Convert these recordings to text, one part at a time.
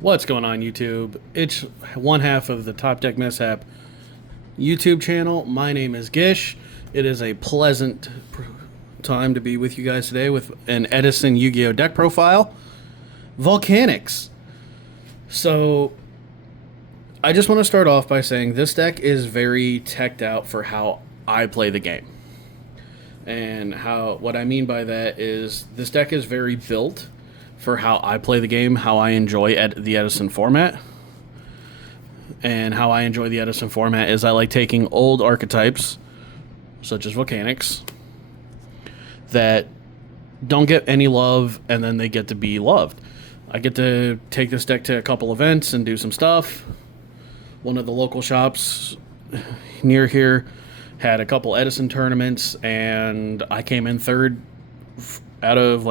What's going on, YouTube? It's one half of the Top Deck Mishap YouTube channel. My name is Gish. It is a pleasant time to be with you guys today with an Edison Yu-Gi-Oh deck profile, Volcanics. So, I just want to start off by saying this deck is very teched out for how I play the game. And what I mean by that is this deck is very built for how I play the game, how I enjoy the Edison format. And how I enjoy the Edison format is I like taking old archetypes, such as Volcanics, that don't get any love, and then they get to be loved. I get to take this deck to a couple events and do some stuff. One of the local shops near here had a couple Edison tournaments, and I came in third out of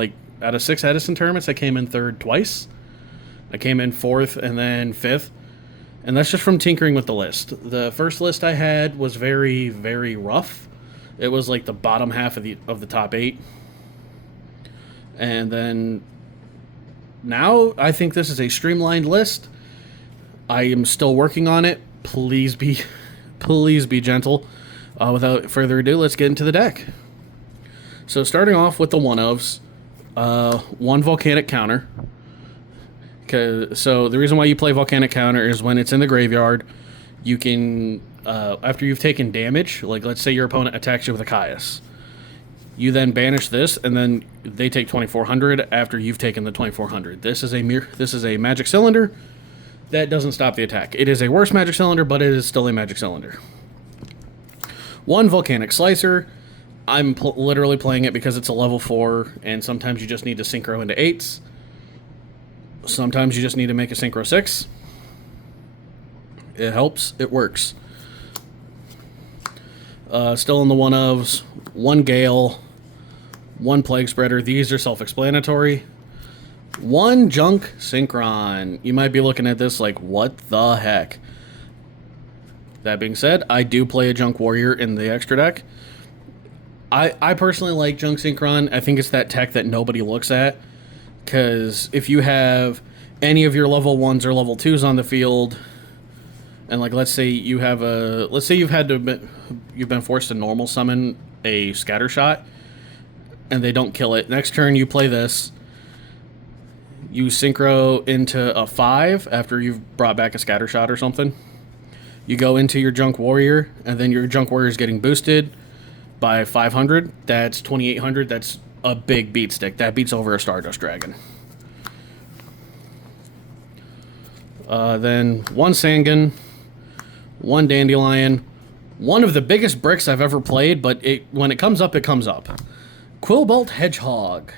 6 Edison tournaments. I came in third twice. I came in fourth and then fifth, and that's just from tinkering with the list. The first list I had was very, very rough. It was like the bottom half of the top 8, and then now I think this is a streamlined list. I am still working on it. Please be gentle. Without further ado, let's get into the deck. So starting off with the one-ofs, one Volcanic counter. So the reason why you play Volcanic counter is when it's in the graveyard, you can, after you've taken damage, like let's say your opponent attacks you with a Caius, you then banish this, and then they take 2400 after you've taken the 2400. This is a magic cylinder that doesn't stop the attack. It is a worse magic cylinder, but it is still a magic cylinder. One Volcanic Slicer. I'm literally playing it because it's a level 4, and sometimes you just need to synchro into 8s. Sometimes you just need to make a synchro 6. It helps. It works. Still in the one-ofs. One Gale. One Plague Spreader. These are self-explanatory. One Junk Synchron. You might be looking at this like, what the heck? That being said, I do play a Junk Warrior in the extra deck. I personally like Junk Synchron. I think it's that tech that nobody looks at. Because if you have any of your level 1s or level 2s on the field, and like let's say you've been forced to normal summon a scatter shot, and they don't kill it. Next turn you play this. You synchro into a 5 after you've brought back a scatter shot or something. You go into your Junk Warrior, and then your Junk Warrior is getting boosted by 500. That's 2800. That's a big beat stick. That beats over a Stardust Dragon. Then one Sangan, one Dandelion, one of the biggest bricks I've ever played, but when it comes up, it comes up. Quillbolt Hedgehog.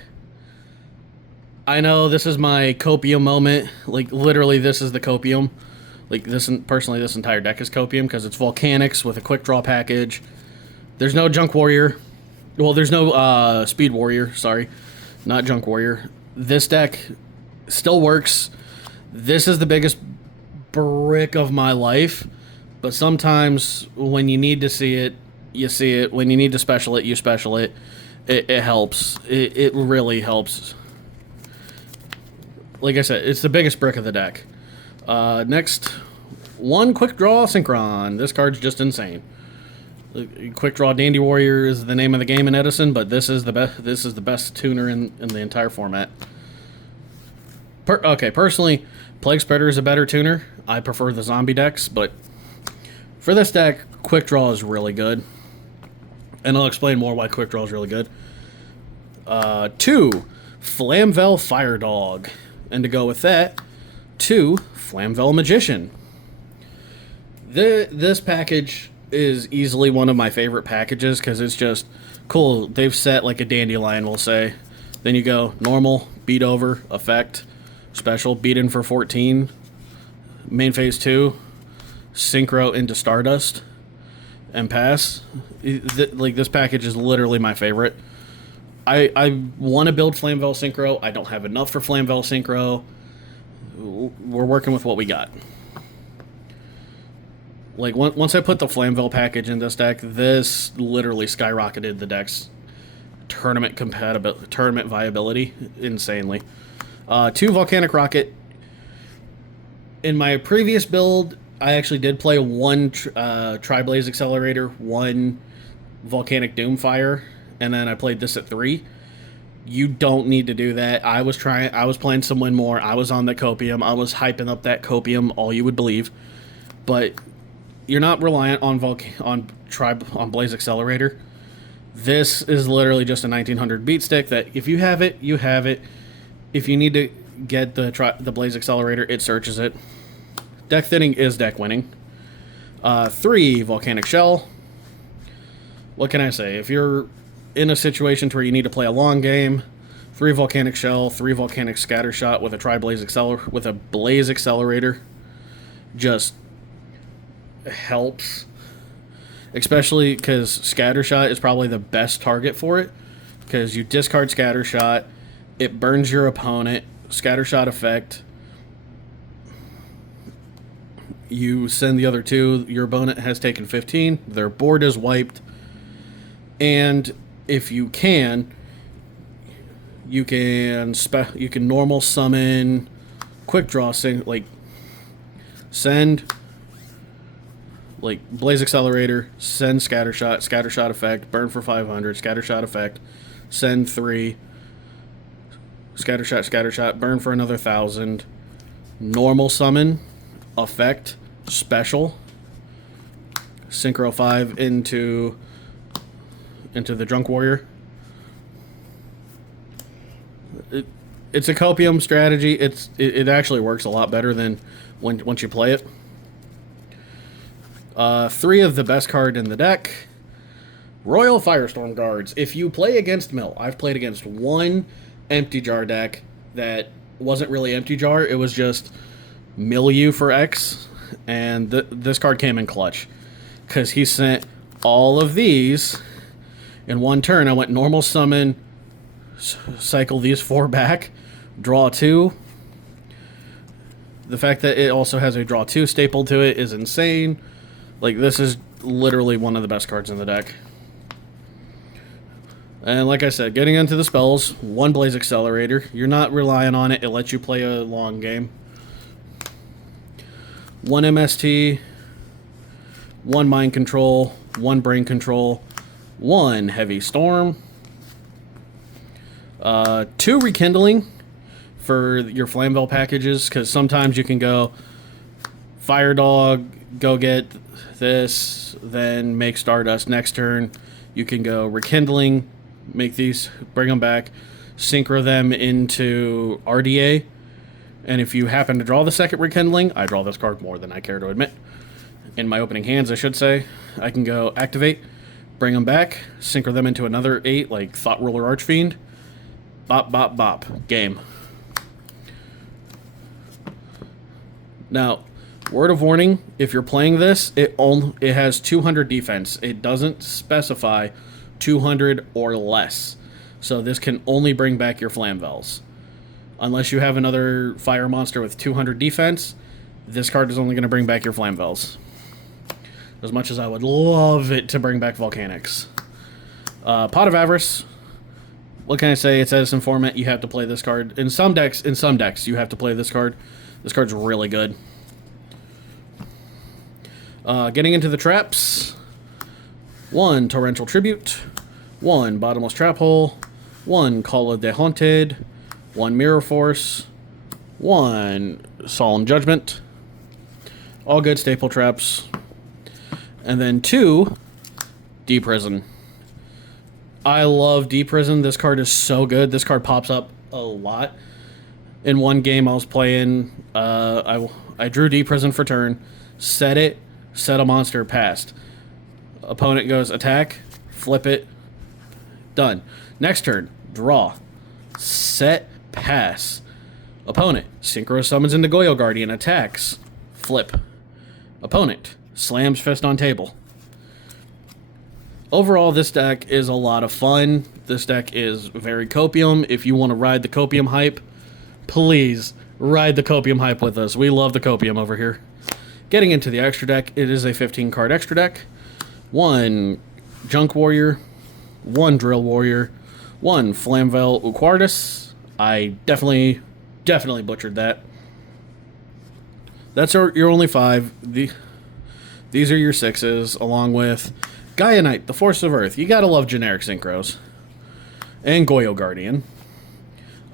I know this is my copium moment. Like, literally, this is the copium. Like, personally, this entire deck is copium because it's Volcanics with a quick draw package. There's no Junk Warrior. Well, there's no Speed Warrior. Sorry. Not Junk Warrior. This deck still works. This is the biggest brick of my life. But sometimes when you need to see it, you see it. When you need to special it, you special it. It helps. It really helps. Like I said, it's the biggest brick of the deck. Next, one Quick Draw Synchron. This card's just insane. Quick Draw Dandy Warrior is the name of the game in Edison, but this is the best. This is the best tuner in the entire format. Personally, Plague Spreader is a better tuner. I prefer the zombie decks, but for this deck, Quick Draw is really good, and I'll explain more why Quick Draw is really good. 2 Flamvel Fire Dog, and to go with that, 2 Flamvel Magician. This package is easily one of my favorite packages because it's just cool. They've set like a Dandelion, we'll say. Then you go normal, beat over, effect, special, beat in for 14, main phase 2, synchro into Stardust, and pass. Like, this package is literally my favorite. I want to build Flamvel Synchro. I don't have enough for Flamvel Synchro. We're working with what we got. Like, once I put the Flamvel package in this deck, this literally skyrocketed the deck's tournament viability insanely. 2 Volcanic Rocket. In my previous build, I actually did play one Tri-Blaze Accelerator, one Volcanic Doomfire, and then I played this at 3. You don't need to do that. I was playing some win more. I was on the copium. I was hyping up that copium all you would believe. But you're not reliant on on Blaze Accelerator. This is literally just a 1900 beat stick that if you have it, you have it. If you need to get the Blaze Accelerator, it searches it. Deck thinning is deck winning. 3 Volcanic Shell. What can I say? If you're in a situation where you need to play a long game, 3 Volcanic Shell, 3 Volcanic Scattershot with a Blaze Accelerator just helps. Especially because Scattershot is probably the best target for it. Because you discard Scattershot, it burns your opponent. Scattershot effect. You send the other 2. Your opponent has taken 15. Their board is wiped. And if you can, you can normal summon, quick draw, send Blaze Accelerator, send Scattershot effect, burn for 500, Scattershot effect, send 3, Scattershot, burn for another 1,000, normal summon, effect, special, Synchro 5 into the Drunk Warrior. It's a copium strategy. It actually works a lot better than once you play it. 3 of the best card in the deck. Royal Firestorm Guards. If you play against Mill, I've played against one Empty Jar deck that wasn't really Empty Jar. It was just mill you for X, and this card came in clutch because he sent all of these in one turn. I went normal summon, cycle these 4 back, draw 2. The fact that it also has a draw 2 stapled to it is insane. This is literally one of the best cards in the deck. And like I said, getting into the spells, 1 Blaze Accelerator. You're not relying on it. It lets you play a long game. 1 MST, 1 Mind Control, 1 Brain Control, 1 Heavy Storm, 2 Rekindling for your Flamvell packages, because sometimes you can go Fire Dog, go get this, then make Stardust next turn. You can go Rekindling, make these, bring them back, synchro them into RDA, and if you happen to draw the second Rekindling, I draw this card more than I care to admit. In my opening hands, I should say, I can go activate, bring them back, synchro them into another 8, like Thought Ruler Archfiend. Bop, bop, bop. Game. Now, word of warning, if you're playing this, it has 200 defense. It doesn't specify 200 or less. So this can only bring back your Flamvells. Unless you have another fire monster with 200 defense, this card is only going to bring back your Flamvells. As much as I would love it to bring back Volcanics. Pot of Avarice. What can I say? It's Edison format. You have to play this card. In some decks, you have to play this card. This card's really good. Getting into the traps. 1 Torrential Tribute. 1 Bottomless Trap Hole. 1 Call of the Haunted. 1 Mirror Force. 1 Solemn Judgment. All good staple traps. And then 2 Deep Prison. I love Deep Prison. This card is so good. This card pops up a lot. In one game I was playing, I drew Deep Prison for turn, set it, set a monster, passed. Opponent goes attack, flip it, done. Next turn, draw, set, pass. Opponent, Synchro summons into Goyo Guardian, attacks, flip. Opponent, slams fist on table. Overall, this deck is a lot of fun. This deck is very copium. If you want to ride the copium hype, please ride the copium hype with us. We love the copium over here. Getting into the extra deck, it is a 15-card extra deck. 1 Junk Warrior, 1 Drill Warrior, 1 Flamvel Uquartus. I definitely butchered that. your only 5. These are your 6s, along with Gaia Knight, the Force of Earth. You gotta love generic synchros. And Goyo Guardian.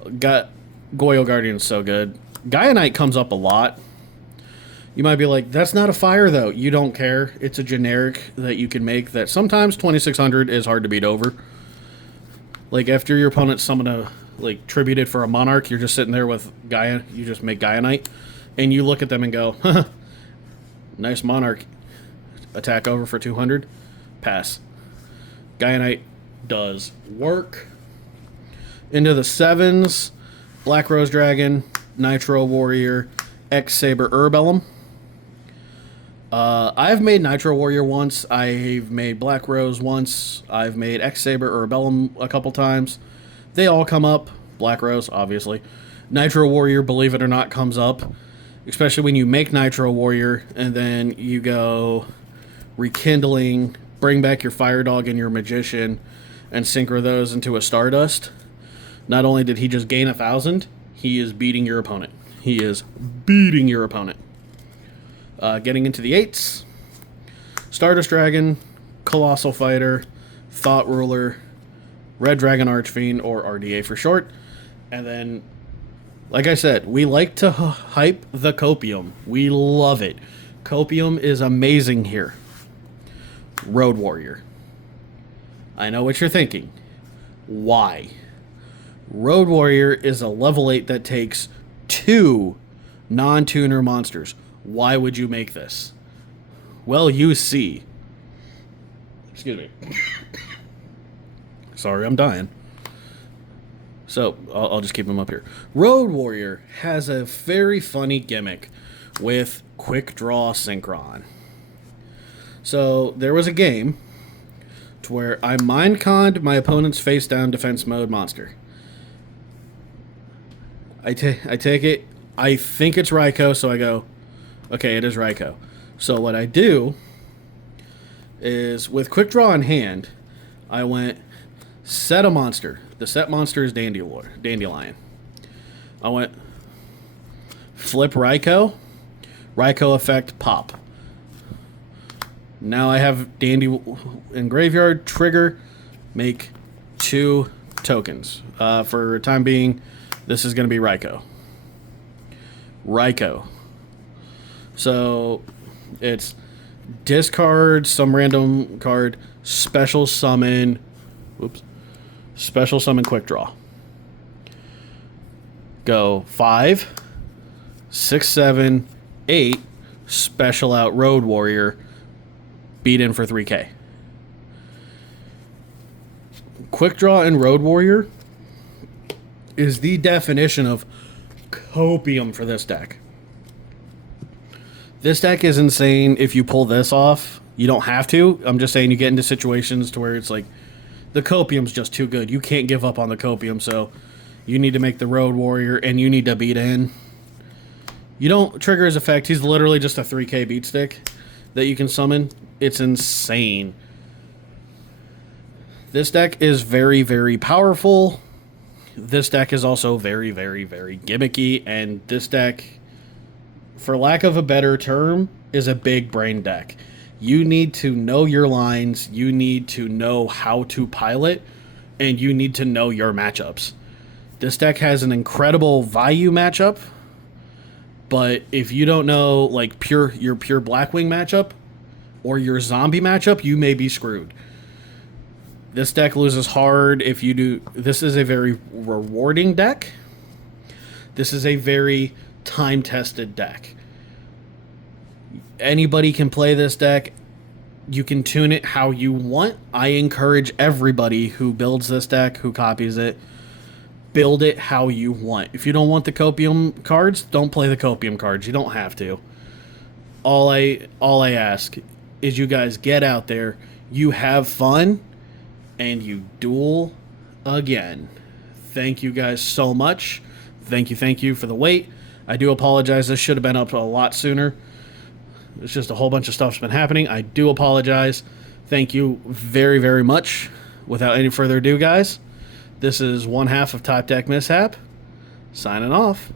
Goyo Guardian is so good. Gaia Knight comes up a lot. You might be like, that's not a fire, though. You don't care. It's a generic that you can make that sometimes 2600 is hard to beat over. Like, after your opponent summon a, like, tributed for a Monarch, you're just sitting there with Gaia. You just make Gaia Knight. And you look at them and go, haha, nice Monarch. Attack over for 200. Pass. Gaia Knight does work. Into the 7s, Black Rose Dragon, Nitro Warrior, X-Saber Urbellum. I've made Nitro Warrior once. I've made Black Rose once. I've made X-Saber Urbellum a couple times. They all come up. Black Rose, obviously. Nitro Warrior, believe it or not, comes up. Especially when you make Nitro Warrior and then you go Rekindling, bring back your Fire Dog and your Magician, and synchro those into a Stardust. Not only did he just gain 1,000, he is beating your opponent. He is beating your opponent. Getting into the 8s, Stardust Dragon, Colossal Fighter, Thought Ruler, Red Dragon Archfiend, or RDA for short. And then, like I said, we like to hype the Copium. We love it. Copium is amazing here. Road Warrior. I know what you're thinking. Why? Road Warrior is a level 8 that takes 2 non-tuner monsters. Why would you make this? Well, you see. Excuse me. Sorry, I'm dying. So, I'll just keep him up here. Road Warrior has a very funny gimmick with Quick Draw Synchron. So, there was a game to where I mind-conned my opponent's face-down defense mode monster. I take it. I think it's Raikou, so I go, okay, it is Raikou. So what I do is, with Quick Draw in hand, I went, set a monster. The set monster is Dandelion. I went, flip Raikou. Raikou effect, pop. Now I have Dandy in graveyard, trigger, make 2 tokens. For time being, this is going to be Raikou. So, it's discard some random card, special summon, special summon Quick Draw. Go 5, 6, 7, 8, special out Road Warrior, beat in for 3k. Quick Draw and Road Warrior is the definition of copium for this deck. This deck is insane if you pull this off. You don't have to. I'm just saying you get into situations to where it's like, the copium's just too good. You can't give up on the copium, so you need to make the Road Warrior, and you need to beat in. You don't trigger his effect. He's literally just a 3k beat stick that you can summon. It's insane. This deck is very, very powerful. This deck is also very, very, very gimmicky, and this deck, for lack of a better term, is a big brain deck. You need to know your lines, you need to know how to pilot, and you need to know your matchups. This deck has an incredible value matchup, but if you don't know like your pure Blackwing matchup or your zombie matchup, you may be screwed. This deck loses hard if you do. This is a very rewarding deck. This is a very time-tested deck. Anybody can play this deck. You can tune it how you want. I encourage everybody who builds this deck, who copies it, build it how you want. If you don't want the copium cards, don't play the copium cards. You don't have to. All I ask is you guys get out there, you have fun, and you duel again. Thank you guys so much. Thank you for the wait. I do apologize. This should have been up a lot sooner. It's just a whole bunch of stuff's been happening. I do apologize. Thank you very, very much. Without any further ado, guys, this is one half of Top Deck Mishap, signing off.